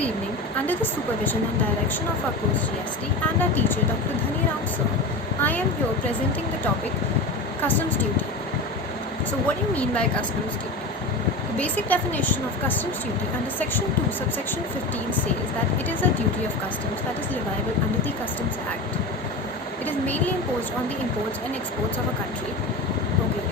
evening, under the supervision and direction of our coach GST and our teacher Dr. Dhani Ram sir, I am here presenting the topic customs duty. So what do you mean by customs duty? The basic definition of customs duty under section 2 subsection 15 says that it is a duty of customs that is leviable under the Customs Act. It is mainly imposed on the imports and exports of a country. Okay,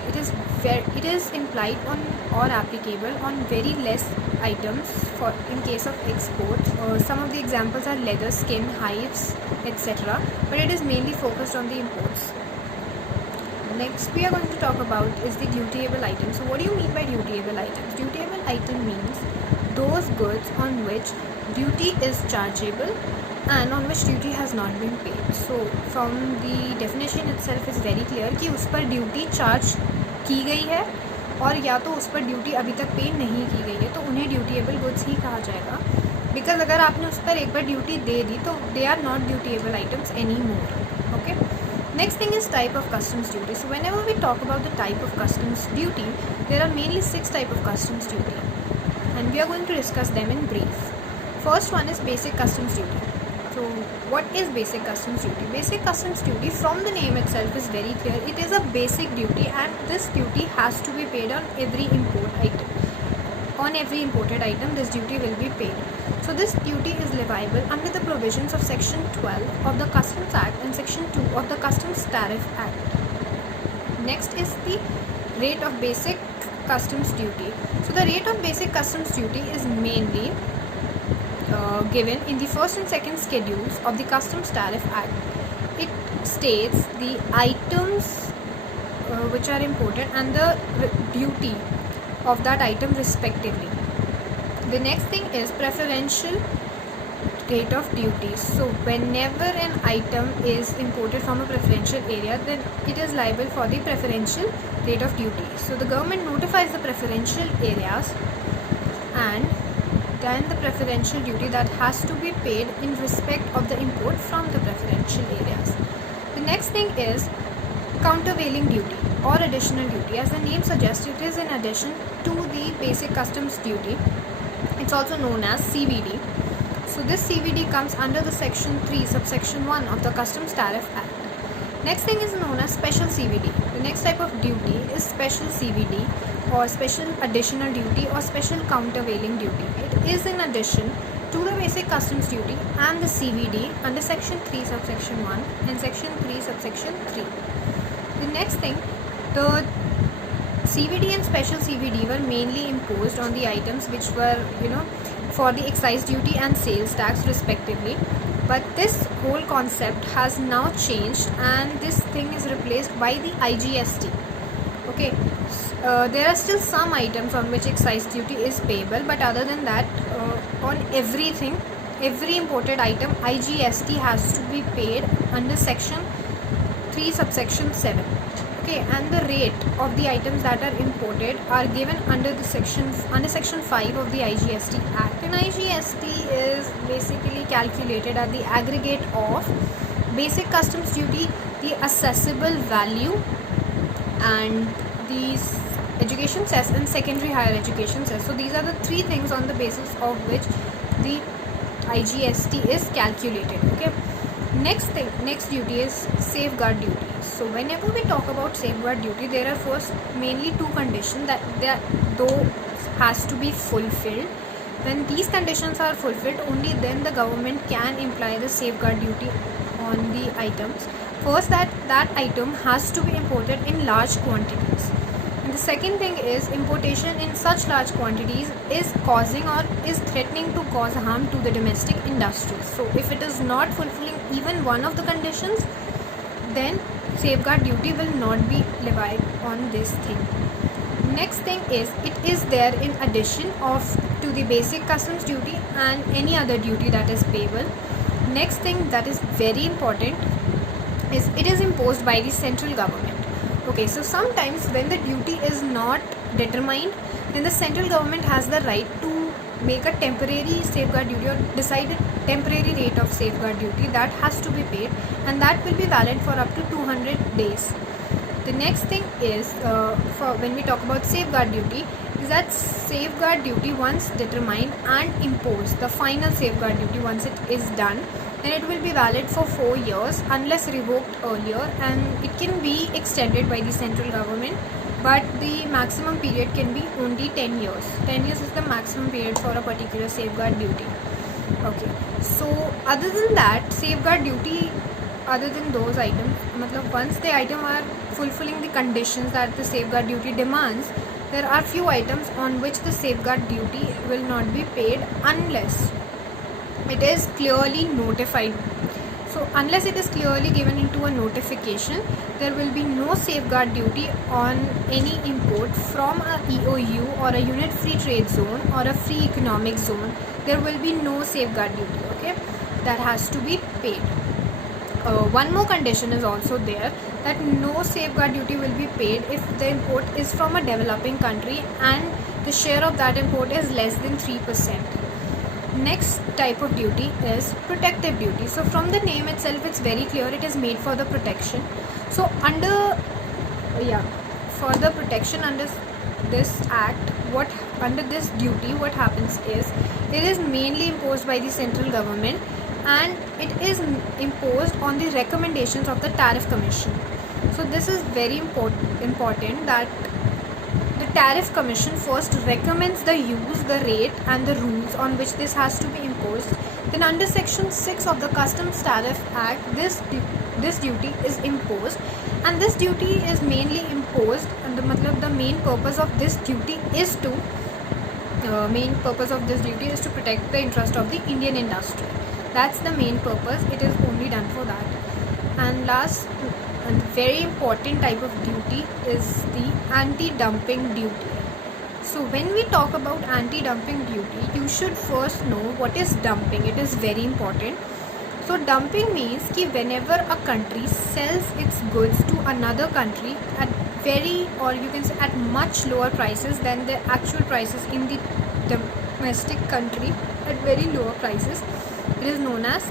it is implied on or applicable on very less items for in case of exports. Some of the examples are leather, skin, hides, etc. But it is mainly focused on the imports. Next we are going to talk about is the dutiable item. So what do you mean by dutiable items? Dutiable item means those goods on which duty is chargeable and on which duty has not been paid. So from the definition itself is very clear कि उस पर duty charge की गई है और या तो उस पर ड्यूटी अभी तक पे नहीं की गई है, तो उन्हें ड्यूटीएबल गुड्स ही कहा जाएगा. बिकॉज अगर आपने उस पर एक बार ड्यूटी दे दी तो they are not dutiable items any more. Okay. Next thing is type of customs duty. So whenever we talk about the type of customs duty, there are mainly 6 type of customs duty and we are going to discuss them in brief. First one is basic customs duty. So what is basic customs duty? Basic customs duty, from the name itself, is very clear. It is a basic duty and this duty has to be paid on every import item. On every imported item, this duty will be paid. So this duty is leviable under the provisions of section 12 of the Customs Act and section 2 of the Customs Tariff Act. Next is the rate of basic customs duty. So the rate of basic customs duty is mainly given in the first and second schedules of the Customs Tariff Act. It states the items which are imported and the duty of that item respectively. The next thing is preferential rate of duty. So whenever an item is imported from a preferential area, then it is liable for the preferential rate of duty. So the government notifies the preferential areas and then the preferential duty that has to be paid in respect of the import from the preferential areas. The next thing is countervailing duty or additional duty. As the name suggests, it is in addition to the basic customs duty. It's also known as CVD. So this CVD comes under the section 3 subsection 1 of the Customs Tariff Act. Next thing is known as special CVD. The next type of duty is special CVD or special additional duty or special countervailing duty. It is in addition to the basic customs duty and the CVD under section 3 subsection 1 and section 3 subsection 3. The next thing, the CVD and special CVD were mainly imposed on the items which were, for the excise duty and sales tax respectively. But this whole concept has now changed and this thing is replaced by the IGST. Okay, there are still some items on which excise duty is payable, but other than that, on everything, every imported item, IGST has to be paid under section 3 subsection 7. Okay, and the rate of the items that are imported are given under section 5 of the IGST Act. And IGST is basically calculated at the aggregate of basic customs duty, the assessable value, and these education cess and secondary higher education cess. So these are the 3 things on the basis of which the IGST is calculated. Okay. Next duty is safeguard duty. So whenever we talk about safeguard duty, there are first mainly 2 conditions that those has to be fulfilled. When these conditions are fulfilled, only then the government can imply the safeguard duty on the items. First, that item has to be imported in large quantities. And the second thing is importation in such large quantities is causing or is threatening to cause harm to the domestic industry. So if it is not fulfilling even one of the conditions, then safeguard duty will not be levied on this thing. Next thing is, it is there in addition to the basic customs duty and any other duty that is payable. Next thing that is very important is it is imposed by the central government. Okay, so sometimes when the duty is not determined, then the central government has the right to make a temporary safeguard duty or decide a temporary rate of safeguard duty that has to be paid, and that will be valid for up to 200 days. The next thing is, for when we talk about safeguard duty, is that safeguard duty once determined and imposed, the final safeguard duty once it is done, then it will be valid for 4 years unless revoked earlier, and it can be extended by the central government, but the maximum period can be only 10 years. 10 years is the maximum period for a particular safeguard duty. Okay, so other than that, safeguard duty, other than those items, once the item are fulfilling the conditions that the safeguard duty demands, there are few items on which the safeguard duty will not be paid unless it is clearly notified. So unless it is clearly given into a notification, there will be no safeguard duty on any import from a EOU or a unit free trade zone or a free economic zone. There will be no safeguard duty, okay, that has to be paid. One more condition is also there, that no safeguard duty will be paid if the import is from a developing country and the share of that import is less than 3%. Next type of duty is protective duty. So from the name itself, it's very clear it is made for the protection. So for the protection under this act, under this duty, what happens is, it is mainly imposed by the central government, and it is imposed on the recommendations of the Tariff Commission. So this is very important that the Tariff Commission first recommends the use, the rate and the rules on which this has to be imposed. Then under section 6 of the Customs Tariff Act, this duty is imposed, and this duty is mainly imposed, and the main purpose of this duty is to protect the interest of the Indian industry. That's the main purpose. It is only done for that. And last and very important type of duty is the anti-dumping duty. So when we talk about anti-dumping duty, you should first know what is dumping. It is very important. So dumping means that whenever a country sells its goods to another country at at much lower prices than the actual prices in the domestic country, at very lower prices, it is known as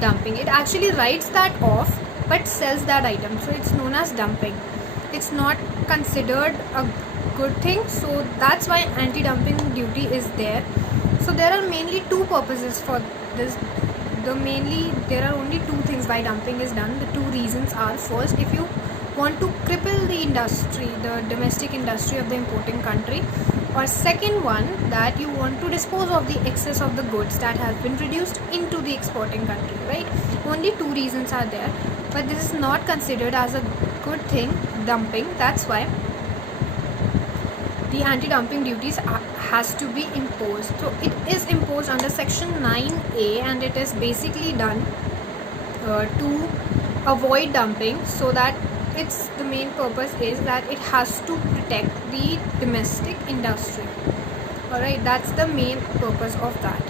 dumping. It actually writes that off but sells that item, so it's known as dumping. It's not considered a good thing, so that's why anti-dumping duty is there. So there are mainly two purposes for this. There are only two things why dumping is done. The two reasons are, first, if you want to cripple the industry, the domestic industry of the importing country, or second one, that you want to dispose of the excess of the goods that has been produced into the exporting country, right? Only two reasons are there, but this is not considered as a good thing, dumping. That's why the anti-dumping duties has to be imposed. So it is imposed under section 9A, and it is basically done to avoid dumping, so that the main purpose is that it has to protect the domestic industry. Alright, that's the main purpose of that.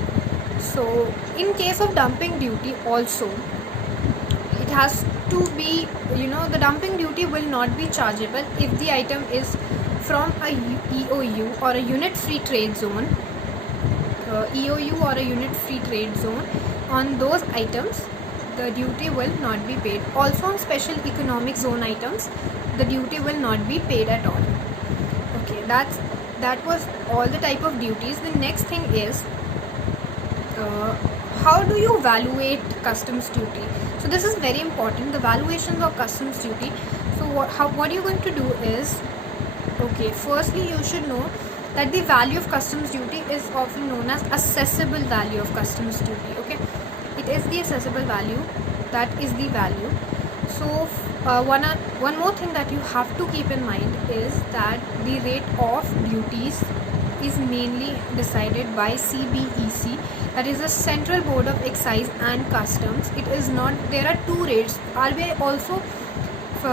So in case of dumping duty also, it has to be, the dumping duty will not be chargeable if the item is from a EOU or a unit free trade zone. EOU or a unit free trade zone, on those items the duty will not be paid. Also on special economic zone items, the duty will not be paid at all. Okay, that was all the type of duties. The next thing is, how do you evaluate customs duty? So this is very important, the valuations of customs duty. So what you're going to do is, okay, firstly you should know that the value of customs duty is often known as assessable value of customs duty. Okay, it is the assessable value, that is the value. So one more thing that you have to keep in mind is that the rate of duties is mainly decided by CBEC, that is the Central Board of Excise and Customs. It is not, there are two rates. RBI also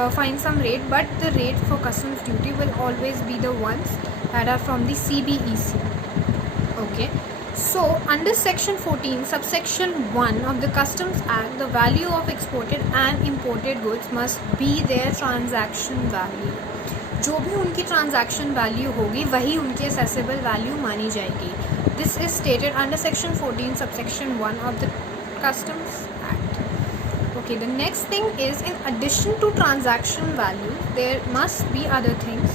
find some rate, but the rate for customs duty will always be the ones that are from the CBEC. Okay, so under section 14 subsection 1 of the Customs Act, the value of exported and imported goods must be their transaction value. जो भी उनकी transaction value होगी वही उनकी assessable value मानी जाएगी. This is stated under section 14 subsection 1 of the Customs Act. Okay, the next thing is, in addition to transaction value, there must be other things.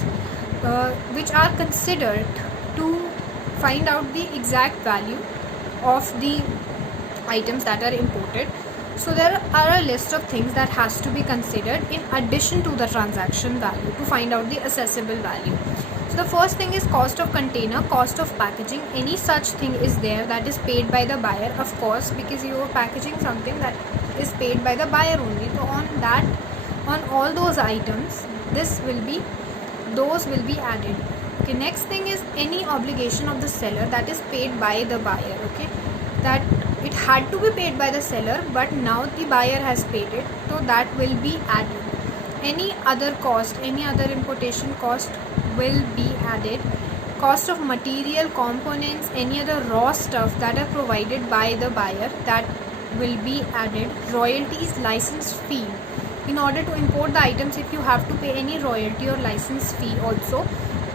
which are considered to find out the exact value of the items that are imported. So there are a list of things that has to be considered in addition to the transaction value to find out the assessable value. So the first thing is cost of container, cost of packaging. Any such thing is there that is paid by the buyer, of course, because you are packaging something that is paid by the buyer only. So on all those items, those will be added. Okay, next thing is any obligation of the seller that is paid by the buyer. Okay, that it had to be paid by the seller, but now the buyer has paid it, so that will be added. Any other cost, any other importation cost will be added. Cost of material, components, any other raw stuff that are provided by the buyer, that will be added. Royalties, license fee. In order to import the items, if you have to pay any royalty or license fee also,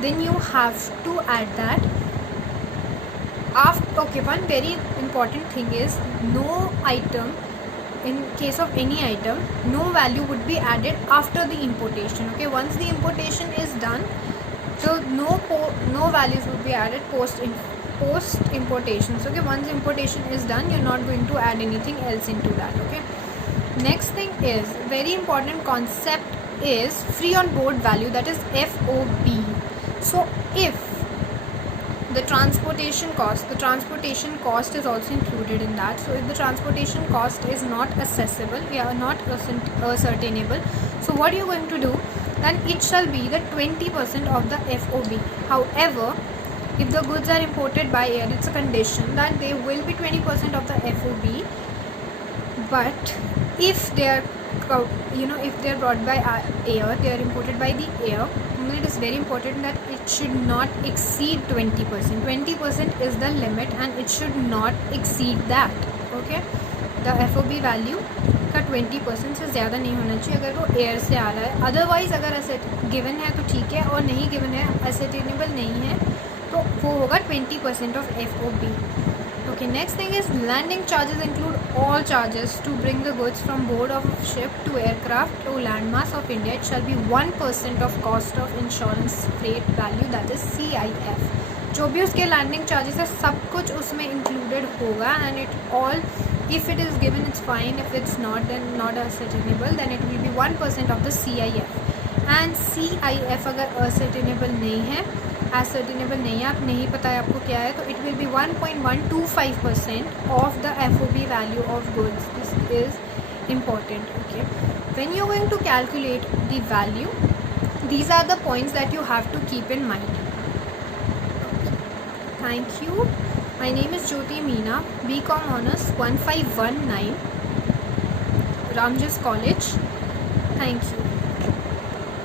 then you have to add that. Okay, one very important thing is no item, in case of any item, no value would be added after the importation. Okay, once the importation is done, so no values would be added post importation. So okay, once importation is done, you're not going to add anything else into that. Okay, next thing is very important concept is free on board value, that is FOB. So if the transportation cost is also included in that. So if the transportation cost is not accessible, not ascertainable, so what you're going to do, then it shall be the 20% of the FOB. However, if the goods are imported by air, it's a condition that they will be 20% of the FOB. But if they are if they are brought by air, they are imported by the air, it is very important that it should not exceed 20%. 20% is the limit and it should not exceed that. Okay, the FOB value का 20% से ज़्यादा नहीं होना चाहिए अगर वो air से आ रहा है. अदरवाइज़ अगर एसेट गिवन है तो ठीक है, और नहीं गिवन है, एसेटेनेबल नहीं है, तो वो होगा 20% of FOB. Okay, next thing is landing charges include all charges to bring the goods from board of ship to aircraft to landmass of India. It shall be 1% of cost of insurance freight value, that is CIF. जो भी उसके landing charges है सब कुछ उसमें included होगा. And it all, if it is given it's fine, if it's not then not ascertainable, then it will be 1% of the CIF. and CIF अगर ascertainable नहीं है, ascertainable नहीं है, आप नहीं पता है आपको क्या है, तो it will be 1.125% of the FOB value of goods. This is important. Okay, when you're going to calculate the value, these are the points that you have to keep in mind. Thank you. My name is Jyoti Meena, BCom Honors 1519, Ramjas College. Thank you.